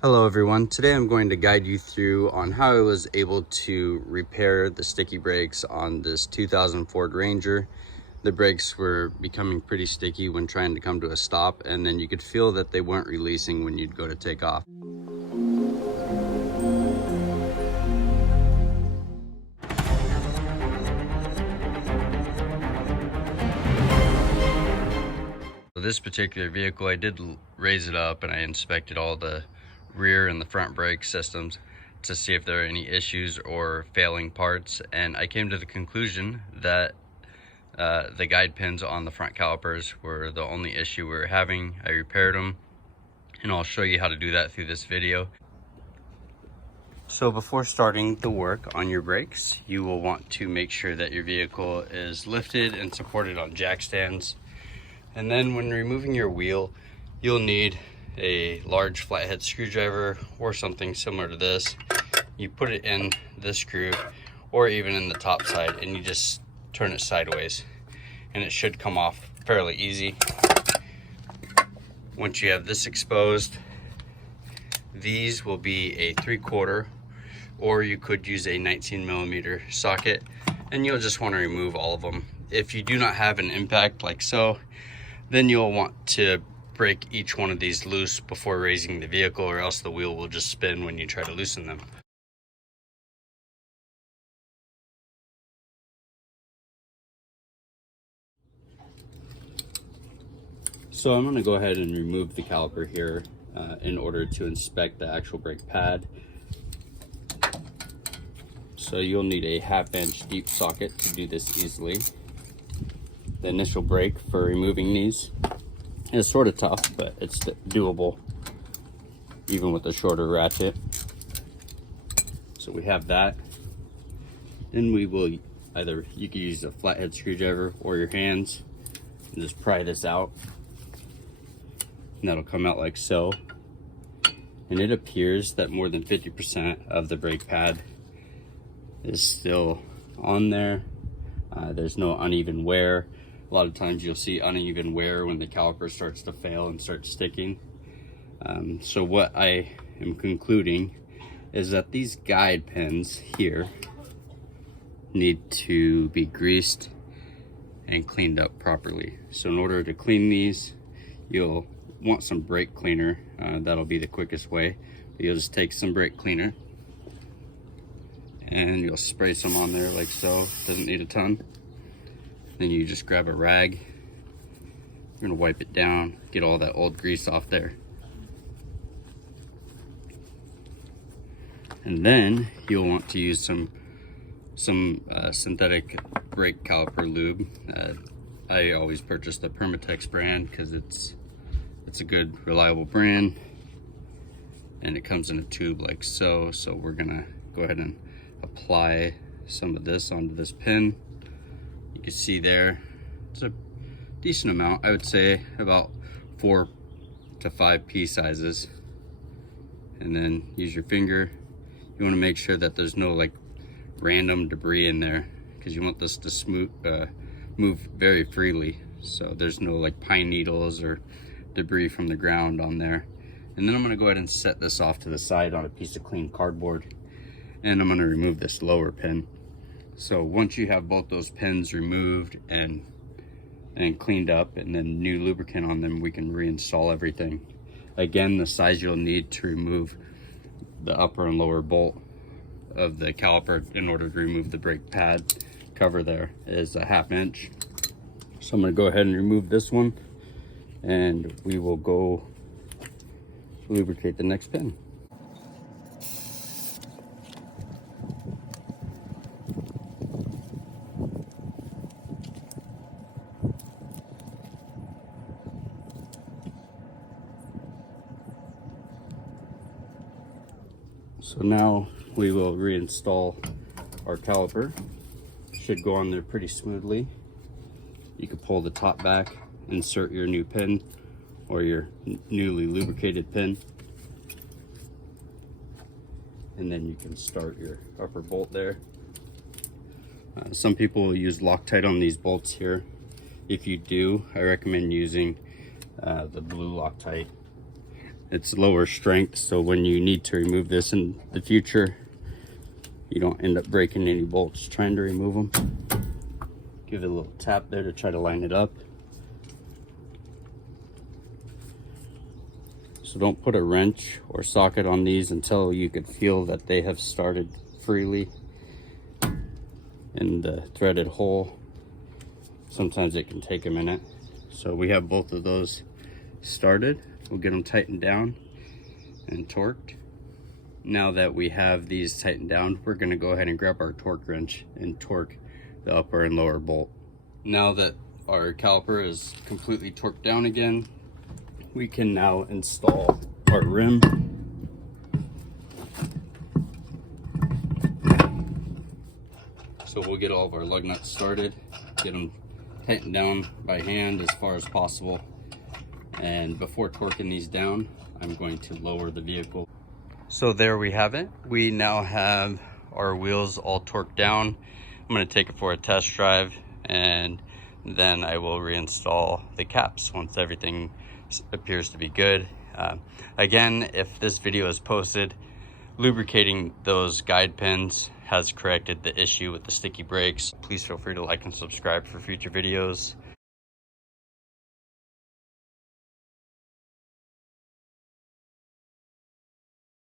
Hello everyone, today I'm going to guide you through on how I was able to repair the sticky brakes on this 2000 Ford Ranger. The brakes were becoming pretty sticky when trying to come to a stop, and then you could feel that they weren't releasing when you'd go to take off. So this particular vehicle, I did raise it up and I inspected all the rear and the front brake systems to see if there are any issues or failing parts, and I came to the conclusion that the guide pins on the front calipers were the only issue we were having. I repaired them, and I'll show you how to do that through this video. So before starting the work on your brakes, you will want to make sure that your vehicle is lifted and supported on jack stands. And then when removing your wheel, you'll need a large flathead screwdriver or something similar to this. You put it in this screw or even in the top side, and you just turn it sideways and it should come off fairly easy. Once you have this exposed, these will be a 3/4, or you could use a 19mm socket, and you'll just want to remove all of them. If you do not have an impact like so, then you'll want to break each one of these loose before raising the vehicle, or else the wheel will just spin when you try to loosen them. So I'm going to go ahead and remove the caliper here in order to inspect the actual brake pad. So you'll need a 1/2 inch deep socket to do this easily. The initial brake for removing these is sort of tough, but it's doable even with a shorter ratchet. So we have that. Then we will you can use a flathead screwdriver or your hands and just pry this out, and that'll come out like so. And it appears that more than 50% of the brake pad is still on there. There's no uneven wear. A lot of times you'll see uneven wear when the caliper starts to fail and starts sticking. So what I am concluding is that these guide pins here need to be greased and cleaned up properly. So in order to clean these, you'll want some brake cleaner. That'll be the quickest way. You'll just take some brake cleaner and you'll spray some on there like so. Doesn't need a ton. Then you just grab a rag. You're gonna wipe it down, get all that old grease off there. And then you'll want to use some synthetic brake caliper lube. I always purchase the Permatex brand because it's a good, reliable brand, and it comes in a tube like so. So we're gonna go ahead and apply some of this onto this pin. You can see there, it's a decent amount. I would say about 4 to 5 pea sizes. And then use your finger. You want to make sure that there's no like random debris in there, because you want this to move very freely. So there's no like pine needles or debris from the ground on there. And then I'm going to go ahead and set this off to the side on a piece of clean cardboard, and I'm going to remove this lower pin. So once you have both those pins removed and cleaned up, and then new lubricant on them, we can reinstall everything. Again, the size you'll need to remove the upper and lower bolt of the caliper in order to remove the brake pad cover there is a 1/2 inch. So I'm going to go ahead and remove this one, and we will go lubricate the next pin. So now we will reinstall our caliper. Should go on there pretty smoothly. You can pull the top back, insert your new pin or your newly lubricated pin, and then you can start your upper bolt there. Some people will use Loctite on these bolts here. If you do, I recommend using the blue Loctite. It's lower strength, so when you need to remove this in the future, you don't end up breaking any bolts trying to remove them. Give it a little tap there to try to line it up. So don't put a wrench or socket on these until you could feel that they have started freely in the threaded hole. Sometimes it can take a minute. So we have both of those started. We'll get them tightened down and torqued. Now that we have these tightened down, we're going to go ahead and grab our torque wrench and torque the upper and lower bolt. Now that our caliper is completely torqued down again, we can now install our rim. So we'll get all of our lug nuts started, get them tightened down by hand as far as possible. And before torquing these down, I'm going to lower the vehicle. So there we have it. We now have our wheels all torqued down. I'm going to take it for a test drive, and then I will reinstall the caps once everything appears to be good. Again, if this video is posted, lubricating those guide pins has corrected the issue with the sticky brakes. Please feel free to like and subscribe for future videos.